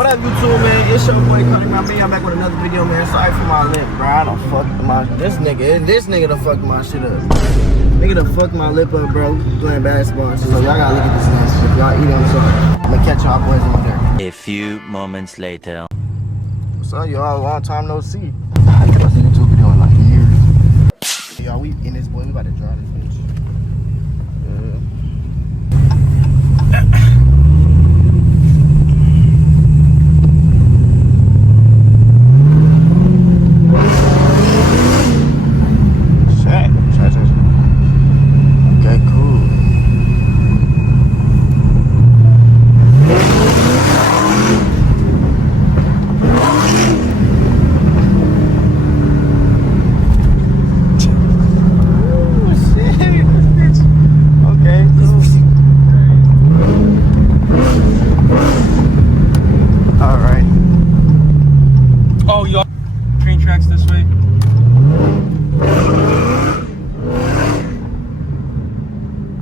What up, YouTube, man? It's your boy Cody, man. I'm back with another video, man. Sorry for my lip, bro. I done fucked my this nigga done fucked my shit up. Nigga done fucked my lip up, bro. Playing basketball. So y'all gotta look at this nasty. If y'all eat on something, I'm gonna catch y'all boys in there. A few moments later. What's up, y'all? Long time no see. I think I seen a YouTube video in like years. Y'all, we in this boy. We about to draw this bitch.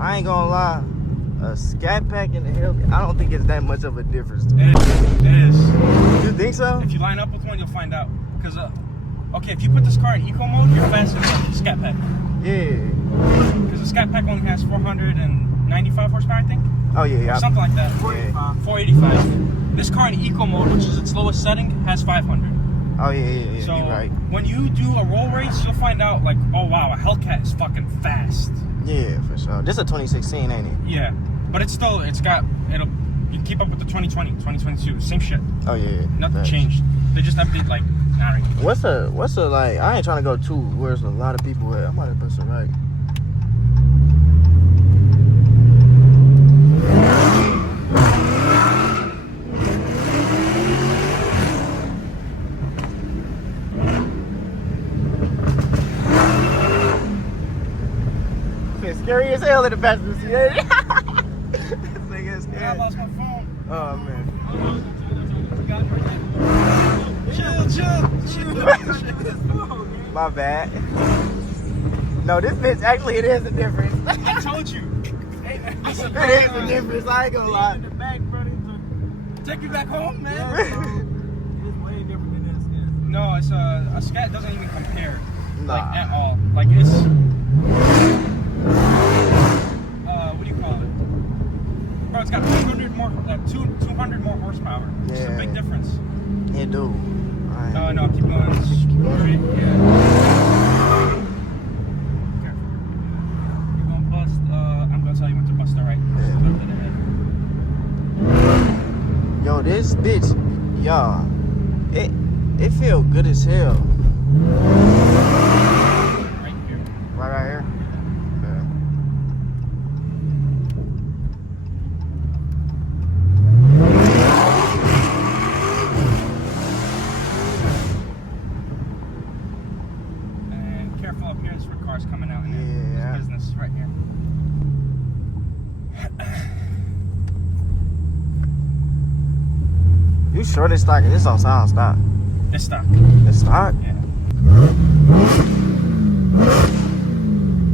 I ain't gonna lie, a scat pack and a Hellcat, I don't think it's that much of a difference. It is. You think so? If you line up with one, you'll find out. Because, okay, if you put this car in eco mode, you're faster than the scat pack. Yeah. Because the scat pack only has 495 horsepower, I think. Oh yeah. Or something like that. 485. 485. This car in eco mode, which is its lowest setting, has 500. Oh yeah. So you're right. when you do a roll race, you'll find out like, oh wow, a Hellcat is fucking fast. Yeah, for sure. This is a 2016, ain't it? Yeah, but you can keep up with the 2020, 2022, same shit. Oh yeah. Nothing changed. They just update like, I don't know. What's the like? I ain't trying to go too where's a lot of people at. I might have been right. It's scary as hell in the passenger seat. This nigga is scary. I lost my phone. Oh man. Chill. My bad. No, this bitch actually it is a difference. I told you. Hey, it is a difference. I ain't gonna lie. Take you back home, man. It's way different than this. No, it's a scat doesn't even compare. Nah. Like at all. Like it's what do you call it? Bro, it's got 200 more horsepower. It's a big difference. Yeah, dude. No, keep going. Keep going. Yeah. Careful. You're gonna bust. I'm gonna tell you when to bust. All right. Yeah. Yo, this bitch, y'all, it feel good as hell. Right here. Right here. Coming out in there. This business right here. You sure this stock? This don't sound stock. It's stock. It's stock? Yeah.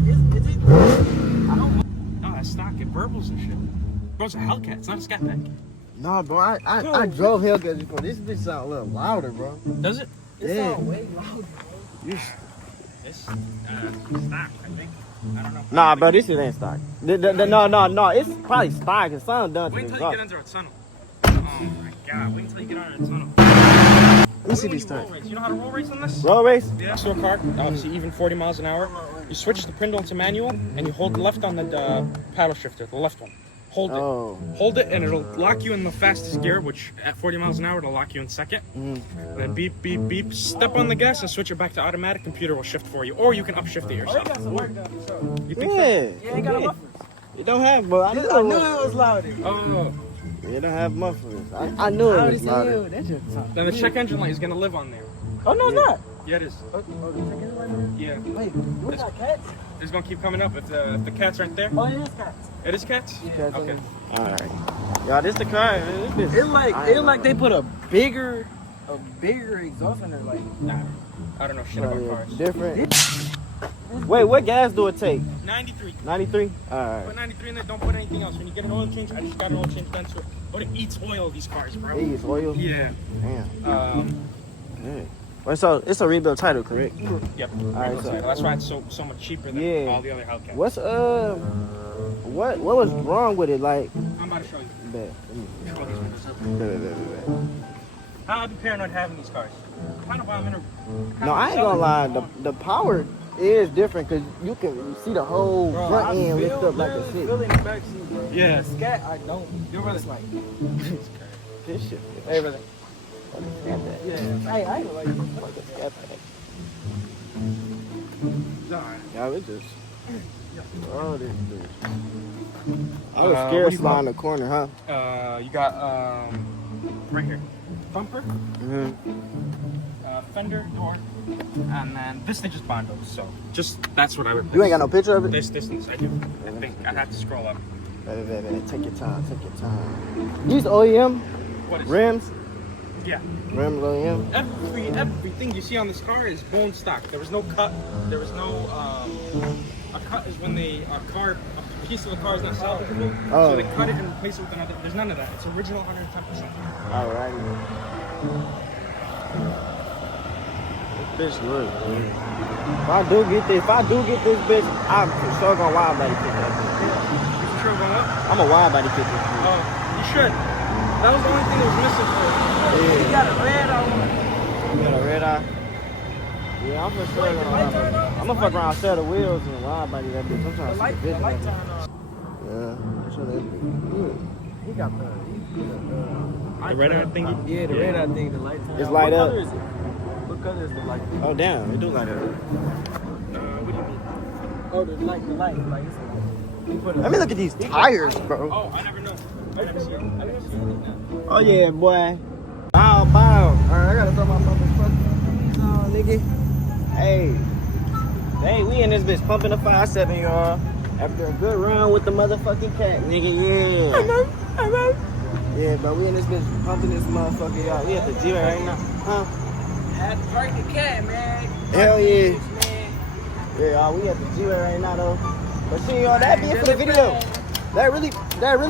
Is it? I don't know. No, it's stock. It burbles and shit. Bro, it's a Hellcat. It's not a scat pack. No, bro. I drove Hellcats before. This bitch sound a little louder, bro. Does it? It sound way louder, bro. It's stock, I think. I don't know. Nah, bro, this shit ain't stock. No, it's probably stock. It sounds done to Wait me. until you get under a tunnel. Oh my god, wait until you get under a tunnel. Let me see these things. You know how to roll race on this? Roll race? Yeah. So a car, obviously even 40 miles an hour. You switch the Prindle into manual and you hold left on the paddle shifter, the left one. Hold it. Oh. Hold it and it'll lock you in the fastest gear, which at 40 miles an hour it'll lock you in second. Then beep, beep, beep. Step on the gas and switch it back to automatic. Computer will shift for you, or you can upshift it yourself. Got some work done for sure. You think Yeah, ain't got a mufflers. It don't have, bro. I I knew it was louder. Oh. It don't have mufflers. I knew it was louder. That shit sound. Then the check engine light is gonna live on there. Oh no, it's not. Yeah, it is. Yeah. Wait, we got cats? It's gonna keep coming up if the cats aren't there. Oh, it is cats. It is cats? Yeah. Okay. Alright. Y'all, this the car. It's like they put a bigger exhaust in there, like. Nah, I don't know shit about cars. Different. Wait, what gas do it take? 93. 93? Alright. Put 93 in there, don't put anything else. When you get an oil change, I just got an oil change done to it. But it eats oil, these cars, bro. It eats oil? Yeah. Damn. Good. Well, so it's a rebuild title, correct? Yep. Alright, so That's why it's so much cheaper than all the other Hellcats. What's what was wrong with it? Like, I'm about to show you. bet. Control these windows up. Bet. I'd be paranoid having these cars. Kind of why I'm in a. No, I ain't gonna lie. The power is different because you can see the whole front end lift up like a shit. Feeling the backseat, bro. Yeah. The scat, I don't. Your brother's like, This shit. hey, brother. Scat that. Yeah. Hey, I ain't gonna like you. Fuck that, scat that. Alright. Yeah, we just. Oh, this dude. I was what scared do you sliding the corner, huh? You got right here, bumper, fender, door, and then this they just bonded. So just that's what I would. You ain't got no picture of it? This distance, I do. I think I'd have to scroll up. Take your time. These OEM What is rims? Yeah. Rims OEM? Everything you see on this car is bone stock. There was no cut. There was no. A cut is when a piece of a car is not salvageable. Oh. So they cut it and replace it with another. There's none of that. It's original 110%. Alrighty. This bitch look good. If I do get this bitch, I'm for sure gonna wide body pick that bitch. You for sure going up? I'm a wide body pick this bitch. Oh, you should. That was the only thing that was missing for it. Yeah. You got a red on. You got a red eye? Yeah, I'm for sure gonna I'm gonna fuck around, set the wheels and wide body that bitch. I'm trying to see the bitch. Light turn on. Yeah, that's what that bitch good. He got the red eye thingy? Yeah, the red eye thing, the light turn It's on. light What up. color is it? What color is the light? Oh damn, it do like that. What do you mean? Oh, the light, like it's he put Let me look at these tires, bro. Oh, I never know. I never see it. I never see it. Oh yeah, boy. Bow. Alright, I gotta throw my motherfucking on, nigga. Hey, we in this bitch pumping a 5.7, y'all. After a good run with the motherfucking cat, nigga, yeah. Yeah, but we in this bitch pumping this motherfucker, y'all. We at the gym right now, huh? had to break the cat, man. Hell yeah. Man. Yeah, y'all, we at the gym right now, though. But see, y'all, that be it for the video. That really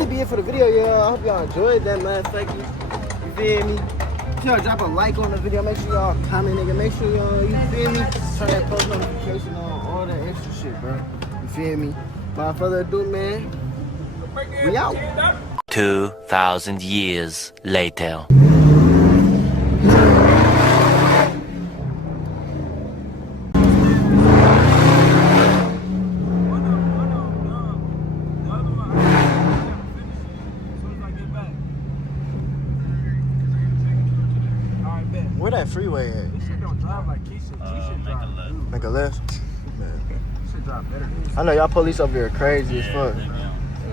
be it for the video, y'all. I hope y'all enjoyed that, motherfucker. You feel me? Y'all drop a like on the video. Make sure y'all comment, nigga. Make sure y'all, you feel me? Turn that post notification on, all that extra shit, bro. You feel me? Without further ado, man, we out. 2,000 years later. Where that freeway at? This shit don't drive like Keisha. Make a left. Should drive better. I know y'all police over here crazy as fuck.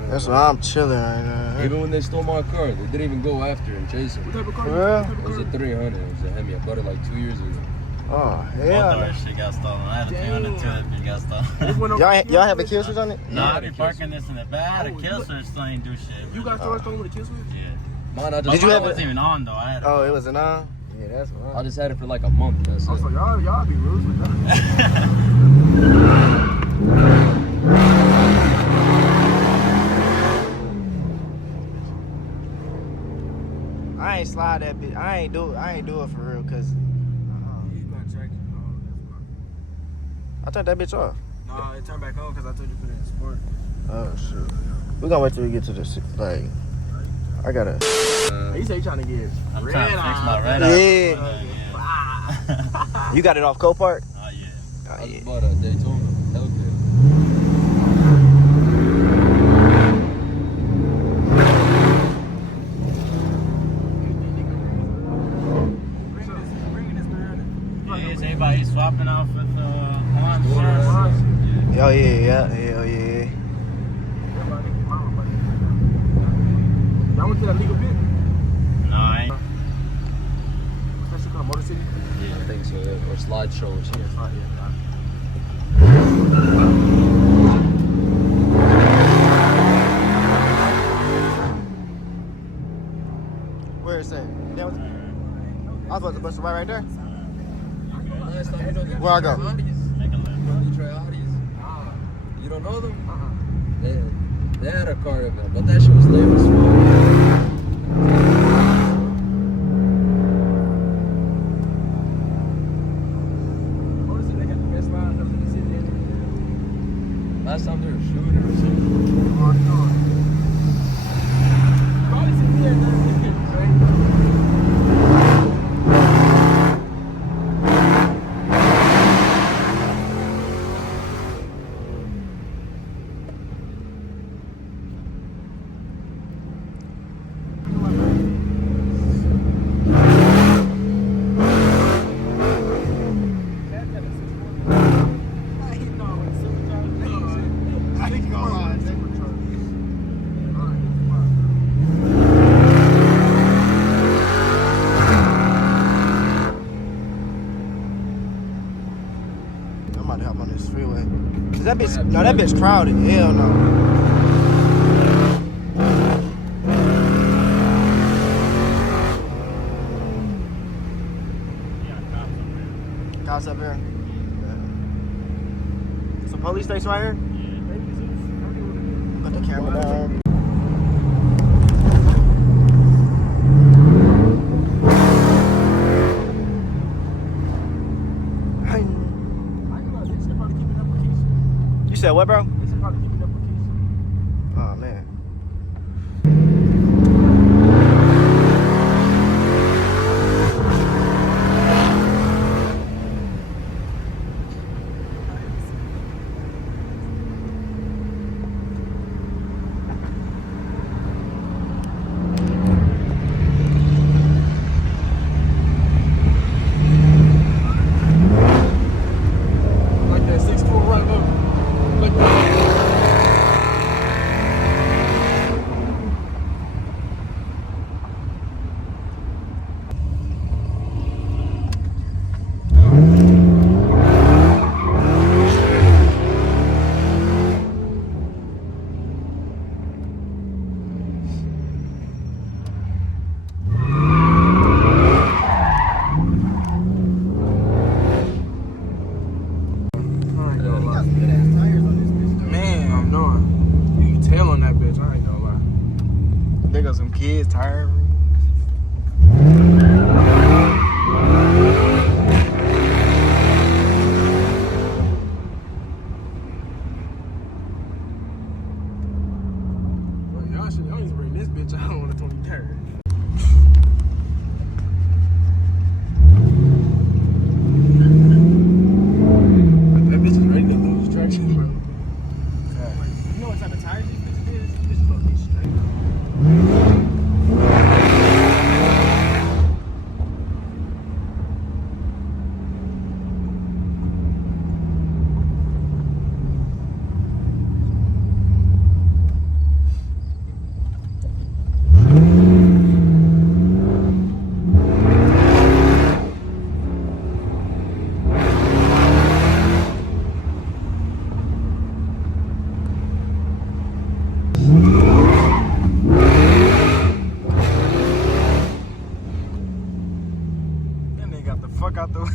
That's why I'm chilling right now. Even when they stole my car, they didn't even go after and chase him. What type of car? For real? It was a 300. It was a Hemi. I bought it like 2 years ago. Oh, Both of hell. our shit got stolen. I had a 300 too that bitch got stolen. Y'all have a kill switch on it? No, I be parking this in the back. I had a kill switch, so I ain't do shit. You got yours stolen with a kill switch? Yeah. Mine, I But just, you mine have wasn't even on though. I had Oh, it was an on? Yeah, that's what I just had it for like a month. That's Oh, so it. y'all be rude with that. I ain't slide that bitch. I ain't do it for real, cause I turned that bitch off. Nah, it turned back on because I told you to put it in sport. Oh shoot. We gonna wait till we get to the like. I gotta. He said he trying to get I'm red trying to fix my eye. red Yeah. eye. You got it off Copart? Oh yeah. Oh, I yeah. just bought a Daytona Hellcat. Yeah, is everybody swapping off with the Honda? Oh yeah. Hell yeah. Y'all went to that legal pit? No, I ain't. What's that shit called? Motor City? Yeah, I think so. Yeah. Or slideshow and shit. Where is that? I was about to bust it right there. Where I go? Make a left. You don't know them? They had a car event, but that shit was lame as fuck. that bitch, no, that bitch crowded. Hell no. Cops up here. Some police station right here. Put the camera down. You said what, bro? Oh man. Like that 6'4" right there. Like that. Man, I'm knowing. You can tell on that bitch, I ain't gonna lie. They got some kids tired. Well, y'all need to bring this bitch out on the 23rd. That bitch is ready to lose traction, bro. You know what type of tires these bitches is? These bitches supposed to be straight. That nigga got the fuck out the way.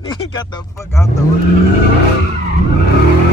Nigga got the fuck out the way.